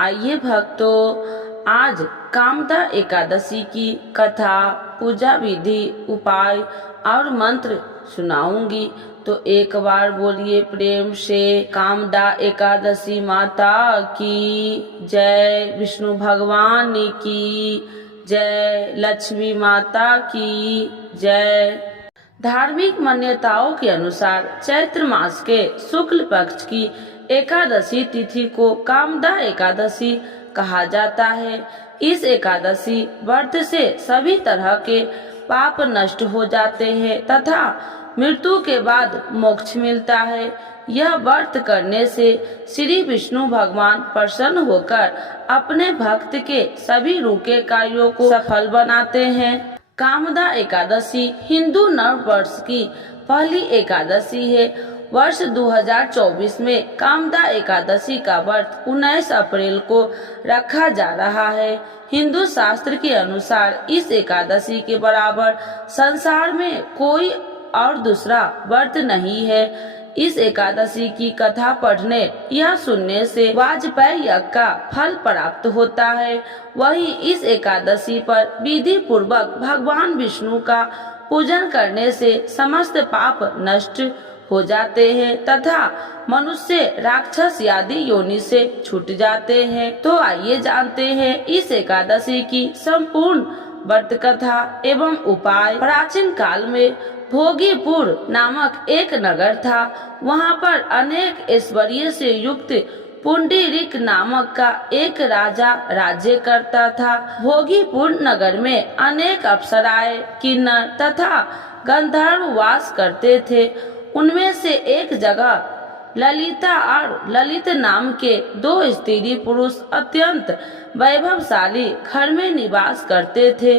आइए भक्तों, आज कामदा एकादशी की कथा, पूजा विधि, उपाय और मंत्र सुनाऊंगी। तो एक बार बोलिए प्रेम से, कामदा एकादशी माता की जय, विष्णु भगवान की जय, लक्ष्मी माता की जय। धार्मिक मान्यताओं के अनुसार चैत्र मास के शुक्ल पक्ष की एकादशी तिथि को कामदा एकादशी कहा जाता है। इस एकादशी व्रत से सभी तरह के पाप नष्ट हो जाते हैं तथा मृत्यु के बाद मोक्ष मिलता है। यह व्रत करने से श्री विष्णु भगवान प्रसन्न होकर अपने भक्त के सभी रुके कार्यों को सफल बनाते हैं। कामदा एकादशी हिंदू नव वर्ष की पहली एकादशी है। वर्ष 2024 में कामदा एकादशी का व्रत 19 अप्रैल को रखा जा रहा है। हिंदू शास्त्र के अनुसार इस एकादशी के बराबर संसार में कोई और दूसरा व्रत नहीं है। इस एकादशी की कथा पढ़ने या सुनने से वाजपेयी यज्ञ का फल प्राप्त होता है। वहीं इस एकादशी पर विधि पूर्वक भगवान विष्णु का पूजन करने से समस्त पाप नष्ट हो जाते हैं तथा मनुष्य राक्षस आदि योनि से छूट जाते हैं। तो आइए जानते हैं इस एकादशी की संपूर्ण व्रत कथा एवं उपाय। प्राचीन काल में भोगीपुर नामक एक नगर था। वहां पर अनेक ऐश्वर्य से युक्त पुंडरीक नामक का एक राजा राज्य करता था। भोगीपुर नगर में अनेक अप्सराएं, किन्नर तथा गंधर्व वास करते थे। उनमें से एक जगह ललिता और ललित नाम के दो स्त्री पुरुष अत्यंत वैभवशाली घर में निवास करते थे।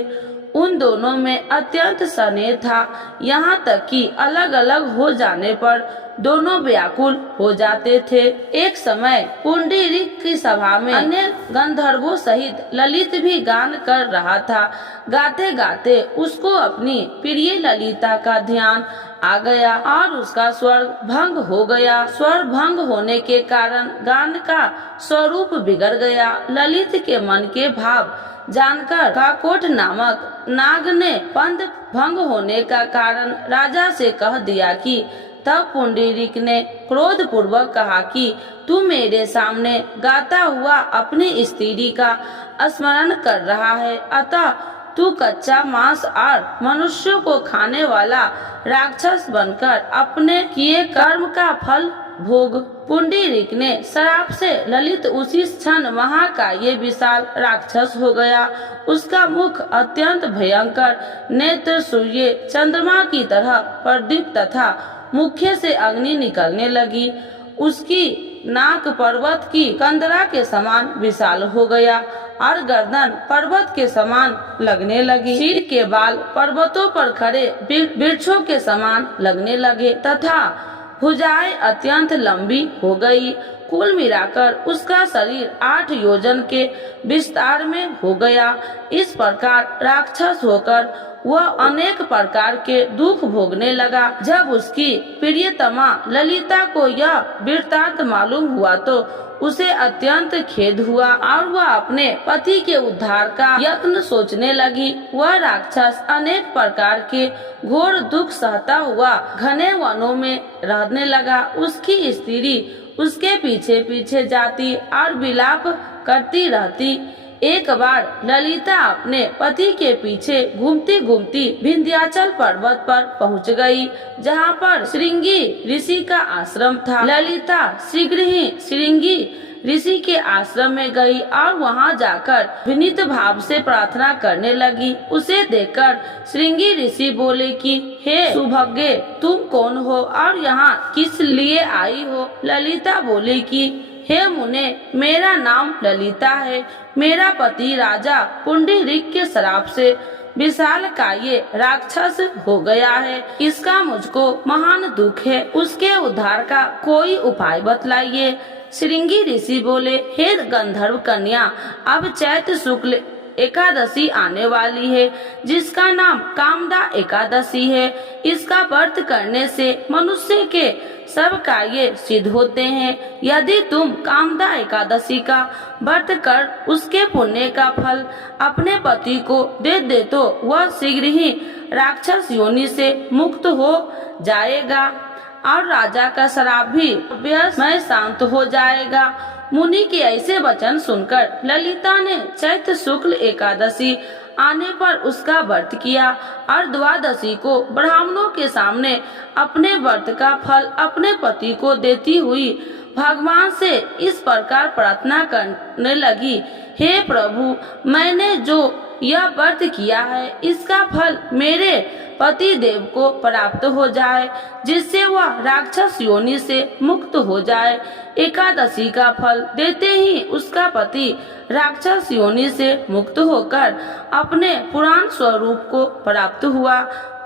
उन दोनों में अत्यंत स्नेह था, यहाँ तक कि अलग अलग हो जाने पर दोनों व्याकुल हो जाते थे। एक समय पुंडरीक की सभा में अन्य गंधर्वों सहित ललित भी गान कर रहा था। गाते गाते उसको अपनी प्रिय ललिता का ध्यान आ गया और उसका स्वर भंग हो गया। स्वर भंग होने के कारण गान का स्वरूप बिगड़ गया। ललित के मन के भाव जानकर काकोट नामक नाग ने पंथ भंग होने का कारण राजा से कह दिया कि तब पुंडरीक ने क्रोध पूर्वक कहा कि तू मेरे सामने गाता हुआ अपनी स्त्री का स्मरण कर रहा है, अतः तू कच्चा मांस और मनुष्यों को खाने वाला राक्षस बनकर अपने किए कर्म का फल भोग। पुंडरीक ने श्राप से ललित उसी क्षण वहां का ये विशाल राक्षस हो गया। उसका मुख अत्यंत भयंकर, नेत्र सूर्य चंद्रमा की तरह प्रदीप्त तथा मुख्य से अग्नि निकलने लगी। उसकी नाक पर्वत की कंदरा के समान विशाल हो गया और गर्दन पर्वत के समान लगने लगी। सिर के बाल पर्वतों पर खड़े वृक्षों के समान लगने लगे तथा भुजाएं अत्यंत लंबी हो गई। कुल मिलाकर उसका शरीर 8 योजन के विस्तार में हो गया। इस प्रकार राक्षस होकर वह अनेक प्रकार के दुख भोगने लगा। जब उसकी प्रियतमा ललिता को यह वृत्तांत मालूम हुआ तो उसे अत्यंत खेद हुआ और वह अपने पति के उद्धार का यत्न सोचने लगी। वह राक्षस अनेक प्रकार के घोर दुख सहता हुआ घने वनों में रहने लगा। उसकी स्त्री उसके पीछे पीछे जाती और विलाप करती रहती। एक बार ललिता अपने पति के पीछे घूमती घूमती विंध्याचल पर्वत पर पहुंच गई, जहां पर श्रृंगी ऋषि का आश्रम था। ललिता शीघ्र ही श्रृंगी ऋषि के आश्रम में गई और वहां जाकर विनीत भाव से प्रार्थना करने लगी। उसे देखकर श्रृंगी ऋषि बोले कि हे सुभगे, तुम कौन हो और यहाँ किस लिए आई हो? ललिता बोली कि हे मुने, मेरा नाम ललिता है। मेरा पति राजा पुंडरीक के श्राप से विशाल काये राक्षस हो गया है। इसका मुझको महान दुख है। उसके उद्धार का कोई उपाय बतलाइए। श्रृंगी ऋषि बोले, हे गंधर्व कन्या, अब चैत्र शुक्ल एकादशी आने वाली है, जिसका नाम कामदा एकादशी है। इसका व्रत करने से मनुष्य के सब कार्य सिद्ध होते हैं। यदि तुम कामदा एकादशी का व्रत कर उसके पुण्य का फल अपने पति को दे दे तो वह शीघ्र ही राक्षस योनि से मुक्त हो जाएगा और राजा का श्राप भी में शांत हो जाएगा। मुनि के ऐसे वचन सुनकर ललिता ने चैत्र शुक्ल एकादशी आने पर उसका व्रत किया और द्वादशी को ब्राह्मणों के सामने अपने व्रत का फल अपने पति को देती हुई भगवान से इस प्रकार प्रार्थना करने लगी, हे प्रभु, मैंने जो यह व्रत किया है इसका फल मेरे पति देव को प्राप्त हो जाए, जिससे वह राक्षस योनि से मुक्त हो जाए। एकादशी का फल देते ही उसका पति राक्षस योनि से मुक्त होकर अपने पुराण स्वरूप को प्राप्त हुआ।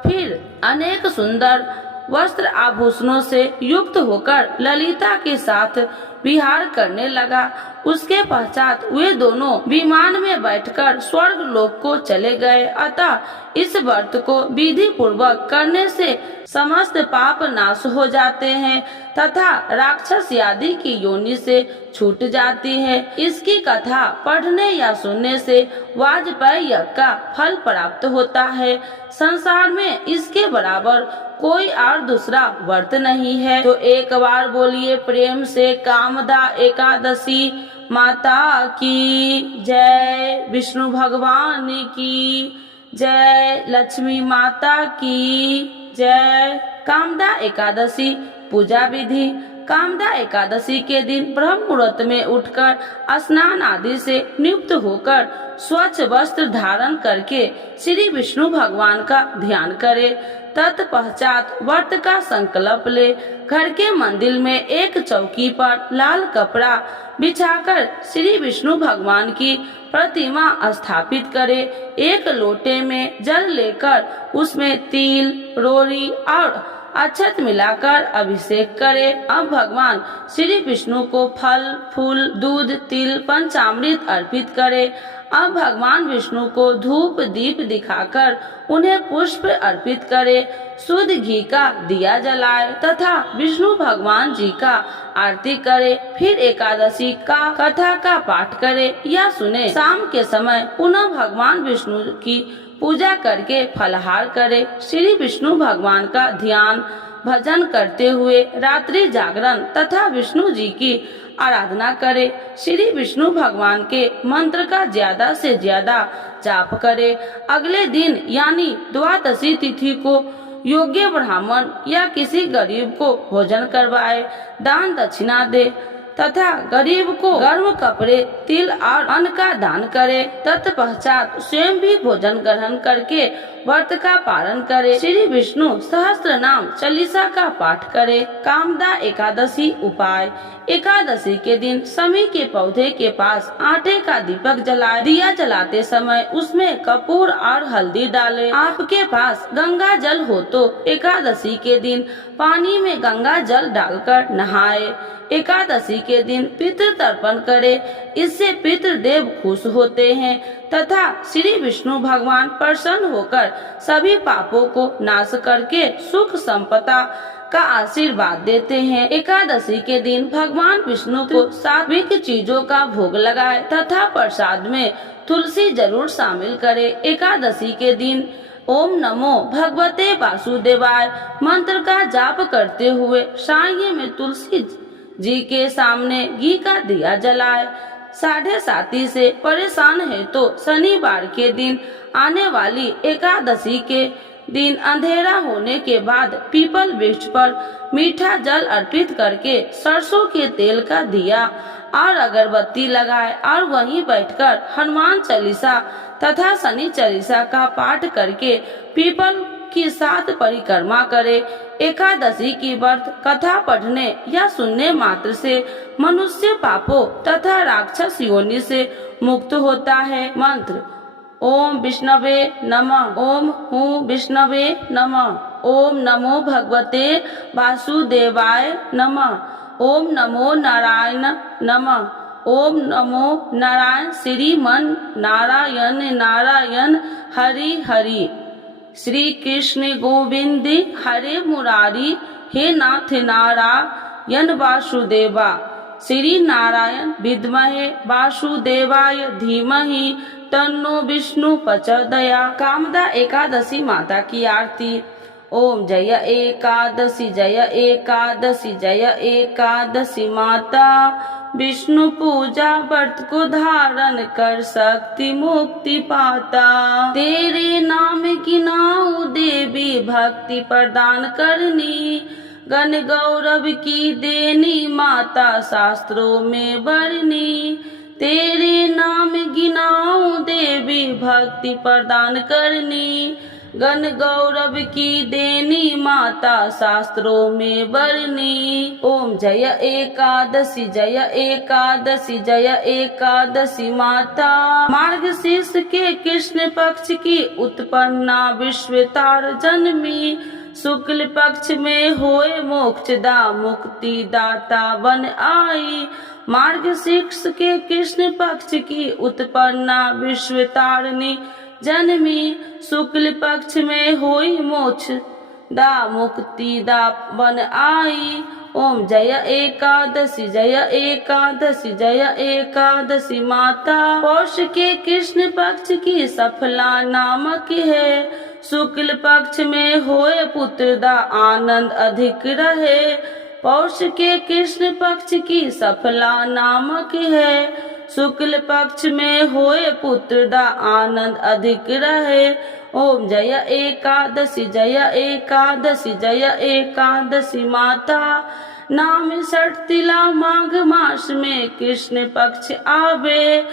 फिर अनेक सुंदर वस्त्र आभूषणों से युक्त होकर ललिता के साथ विहार करने लगा। उसके पश्चात वे दोनों विमान में बैठकर स्वर्ग लोक को चले गए। अतः इस व्रत को विधि पूर्वक करने से समस्त पाप नाश हो जाते हैं तथा राक्षस आदि की योनि से छूट जाती है। इसकी कथा पढ़ने या सुनने से वाजपेयी यज्ञ का फल प्राप्त होता है। संसार में इसके बराबर कोई और दूसरा व्रत नहीं है। तो एक बार बोलिए प्रेम से कामदा एकादशी माता की जय, विष्णु भगवान की जय, लक्ष्मी माता की जय। कामदा एकादशी पूजा विधि। कामदा एकादशी के दिन ब्रह्म मुहूर्त में उठकर स्नान आदि से नियुक्त होकर स्वच्छ वस्त्र धारण करके श्री विष्णु भगवान का ध्यान करे। तत्पश्चात व्रत का संकल्प ले घर के मंदिर में एक चौकी पर लाल कपड़ा बिछाकर श्री विष्णु भगवान की प्रतिमा स्थापित करे। एक लोटे में जल लेकर उसमें तिल, रोरी और अक्षत मिलाकर अभिषेक करे। अब भगवान श्री विष्णु को फल, फूल, दूध, तिल, पंचामृत अर्पित करे। अब भगवान विष्णु को धूप दीप दिखाकर उन्हें पुष्प अर्पित करे। शुद्ध घी का दिया जलाए तथा विष्णु भगवान जी का आरती करे। फिर एकादशी का कथा का पाठ करे या सुने। शाम के समय पुनः भगवान विष्णु की पूजा करके फलाहार करे। श्री विष्णु भगवान का ध्यान भजन करते हुए रात्रि जागरण तथा विष्णु जी की आराधना करे। श्री विष्णु भगवान के मंत्र का ज्यादा से ज्यादा जाप करे। अगले दिन यानी द्वादशी तिथि को योग्य ब्राह्मण या किसी गरीब को भोजन करवाए, दान दक्षिणा दे तथा गरीब को गर्म कपड़े, तिल और अन्न का दान करे। तत्पश्चात स्वयं भी भोजन ग्रहण करके व्रत का पालन करे। श्री विष्णु सहस्त्र नाम चालीसा का पाठ करे। कामदा एकादशी उपाय। एकादशी के दिन समी के पौधे के पास आटे का दीपक जलाए। दिया जलाते समय उसमें कपूर और हल्दी डाले। आपके पास गंगा जल हो तो एकादशी के दिन पानी में गंगा जल डालकर नहाए। एकादशी के दिन पितृ तर्पण करे। इससे पितृदेव खुश होते हैं तथा श्री विष्णु भगवान प्रसन्न होकर सभी पापों को नाश करके सुख संपदा का आशीर्वाद देते हैं। एकादशी के दिन भगवान विष्णु को सात्विक चीजों का भोग लगाए तथा प्रसाद में तुलसी जरूर शामिल करे। एकादशी के दिन ओम नमो भगवते वासुदेवाय मंत्र का जाप करते हुए साय में तुलसी जी के सामने घी का दिया जलाए। 7:30 से परेशान है तो शनिवार के दिन आने वाली एकादशी के दिन अंधेरा होने के बाद पीपल वृक्ष पर मीठा जल अर्पित करके सरसों के तेल का दिया और अगरबत्ती लगाए और वहीं बैठकर हनुमान चालीसा तथा शनि चालीसा का पाठ करके पीपल की 7 परिक्रमा करे। एकादशी की व्रत कथा पढ़ने या सुनने मात्र से मनुष्य पापों तथा राक्षस योनि से मुक्त होता है। मंत्र ओम विष्णवे नमः। ओम हूँ विष्णवे नमः। ओम नमो भगवते वासुदेवाय नमः। ओम नमो नारायण नमः। ओम नमो नारायण श्रीमन नारायण नारायण हरि हरि। श्री कृष्ण गोविंद हरे मुरारी, हे नाथ नारायण वासुदेवा। श्री नारायण विद्महे वासुदेवाय धीमहि तन्नो विष्णु प्रचोदयात्। कामदा एकादशी माता की आरती। ओम जय एकादशी जय एकादशी जय एकादशी माता, विष्णु पूजा व्रत को धारण कर शक्ति मुक्ति पाता। तेरे नाम गिनाऊं देवी भक्ति प्रदान करनी, गण गौरव की देनी माता शास्त्रों में वर्णी। तेरे नाम गिनाऊं देवी भक्ति प्रदान करनी, गण गौरव की देनी माता शास्त्रों में वर्णी। ओम जय एकादशी जय एकादशी जय एकादशी माता, मार्गशीर्ष के कृष्ण पक्ष की उत्पन्ना विश्वतार जन्मी, शुक्ल पक्ष में होए मोक्षदा मुक्ति दाता बन आई। मार्गशीर्ष के कृष्ण पक्ष की उत्पन्ना विश्वतारिणी जन्मी, शुक्ल पक्ष में होई मोक्ष दा मुक्ति दा बन आई। ओम जय एकादशी जय एकादशी जय एकादशी माता, पौष के कृष्ण पक्ष की सफला नामक है, शुक्ल पक्ष में होए पुत्र दा आनंद अधिक रहे। पौष के कृष्ण पक्ष की सफला नामक है, शुक्ल पक्ष में होए पुत्र दा आनंद अधिक रहे। ओम जय एकादशी जय एकादशी जय एकादशी माता, नाम षटतिला माघ मास में कृष्ण पक्ष आवे,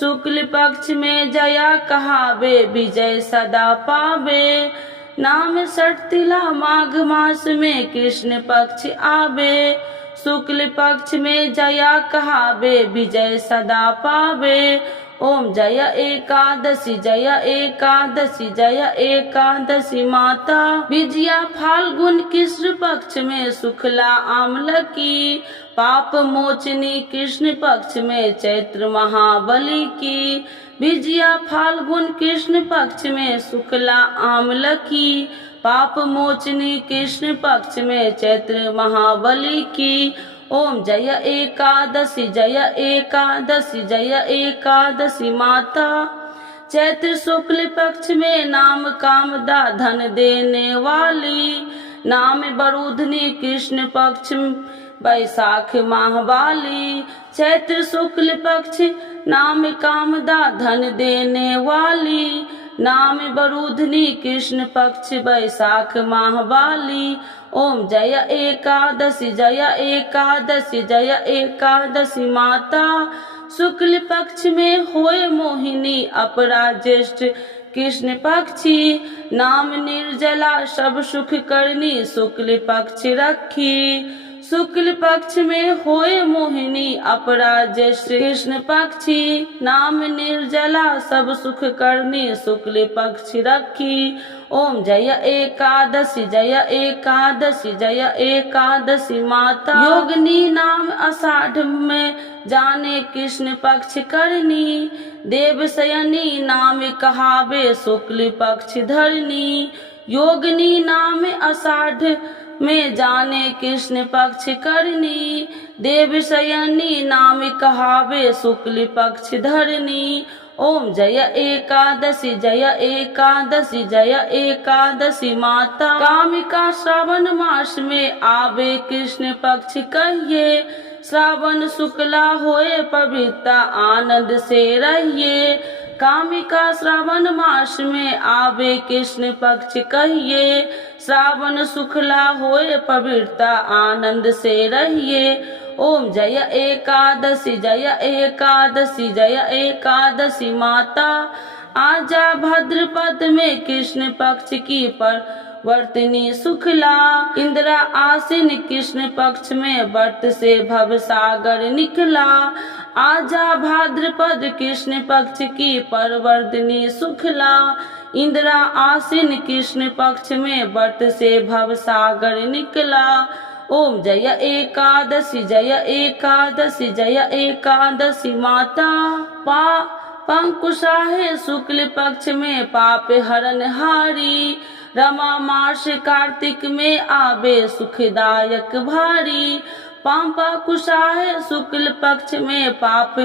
शुक्ल पक्ष में जया कहावे विजय सदा पावे। नाम षटतिला माघ मास में कृष्ण पक्ष आवे, शुक्ल पक्ष में जया कहावे विजय सदा पावे। ओम जय एकादशी जय एकादशी जय एकादशी माता, विजया फाल्गुन कृष्ण पक्ष में शुक्ला आमलकी, पाप मोचनी कृष्ण पक्ष में चैत्र महाबली की। विजया फाल्गुन कृष्ण पक्ष में शुक्ला आमलकी, पाप मोचनी कृष्ण पक्ष में चैत्र महाबली की। ओम जय एकादशी जय एकादशी जय एकादशी माता, चैत्र शुक्ल पक्ष में नाम कामदा धन देने वाली, नाम बरूधनी कृष्ण पक्ष बैसाख माह वाली। चैत्र शुक्ल पक्ष नाम कामदा धन देने वाली, नाम बरूधनी कृष्ण पक्ष बैसाख माह वाली। ओम जय एकादशी जय एकादशी जय एकादशी माता, शुक्ल पक्ष में होए मोहिनी अपरा ज्येष्ठ कृष्ण पक्षी, नाम निर्जला सब सुख करनी शुक्ल पक्ष रखी। शुक्ल पक्ष में होए मोहिनी अपरा ज्येष्ठ कृष्ण पक्षी, नाम निर्जला सब सुख करनी शुक्ल पक्ष रखी। ओम जय एकादशी जय एकादशी जय एकादशी माता, योगिनी नाम आषाढ़ में जाने कृष्ण पक्ष करनी, देवशयनी नाम कहावे शुक्ल पक्ष धरनी। योगिनी नाम आषाढ़ में जाने कृष्ण पक्ष करनी, देवशयनी नाम कहावे शुक्ल पक्ष धरनी। ओम जय एकादशी जय एकादशी जय एकादशी माता, कामिका श्रावण मास में आवे कृष्ण पक्ष कहिए, श्रावण शुक्ला होए पवित्रता आनंद से रहिए। कामिका श्रावण मास में आवे कृष्ण पक्ष कहिए, श्रावण शुक्ला होए पवित्रता आनंद से रहिए। ओम जय एकादशी जय एकादशी जय एकादशी माता, आजा भाद्रपद में कृष्ण पक्ष की परवर्तिनी शुक्ला, इंदिरा आसीन कृष्ण पक्ष में व्रत से भवसागर निकला। आजा भाद्रपद कृष्ण पक्ष की परवर्तिनी शुक्ला, इंदिरा आसीन कृष्ण पक्ष में व्रत से भवसागर निकला। ओम जय एकादशी जय एकादशी जय एकादशी माता। पंकुशाहे शुक्ल पक्ष में पाप हरण हारी, रमा मास कार्तिक में आवे सुखदायक भारी। पंकुशाहे शुक्ल पक्ष में पाप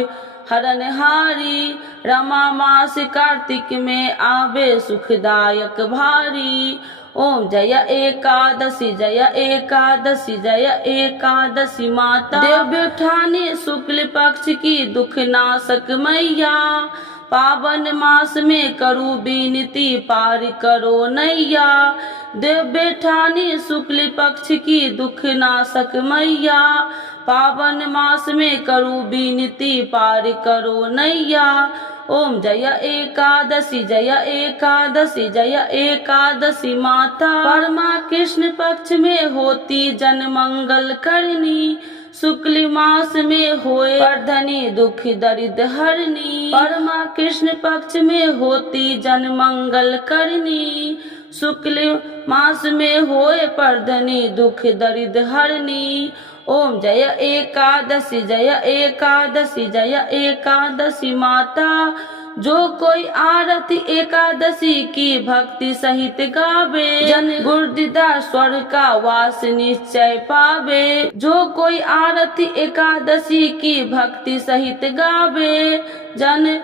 हरण हारी, रमा मास कार्तिक में आवे सुखदायक भारी। ओम जय एकादशी जय एकादशी जय एकादशी माता। देवठानी शुक्ल पक्ष की दुख नाशक मैया, पावन मास में करू विनती पार करो नैया। देवठानी शुक्ल पक्ष की दुख नाशक मैया, पावन मास में करू विनती पार करो नैया। ओम जय एकादशी जय एकादशी जय एकादशी माता। परमा कृष्ण पक्ष में होती जन मंगल करनी, शुक्ल मास में होए वर्धनी दुख दरिद्र हरनी। परमा कृष्ण पक्ष में होती जन मंगल करनी, शुक्ल मास में होए वर्धनी दुख दरिद्र हरनी। ओम जय एकादशी जय एकादशी जय एकादशी माता। जो कोई आरती एकादशी की भक्ति सहित गावे, जन गुरुदिदा स्वर्ग का वास निश्चय पावे। जो कोई आरती एकादशी की भक्ति सहित गावे, जन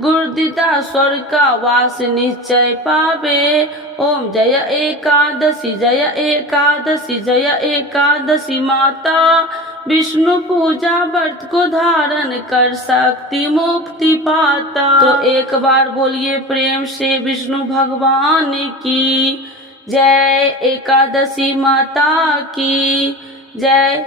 गुरुदिदा स्वर्ग का वास निश्चय पावे। ओम जय एकादशी जय एकादशी जय एकादशी माता। विष्णु पूजा व्रत को धारण कर शक्ति मुक्ति पाता। तो एक बार बोलिए प्रेम से विष्णु भगवान की जय, एकादशी माता की जय।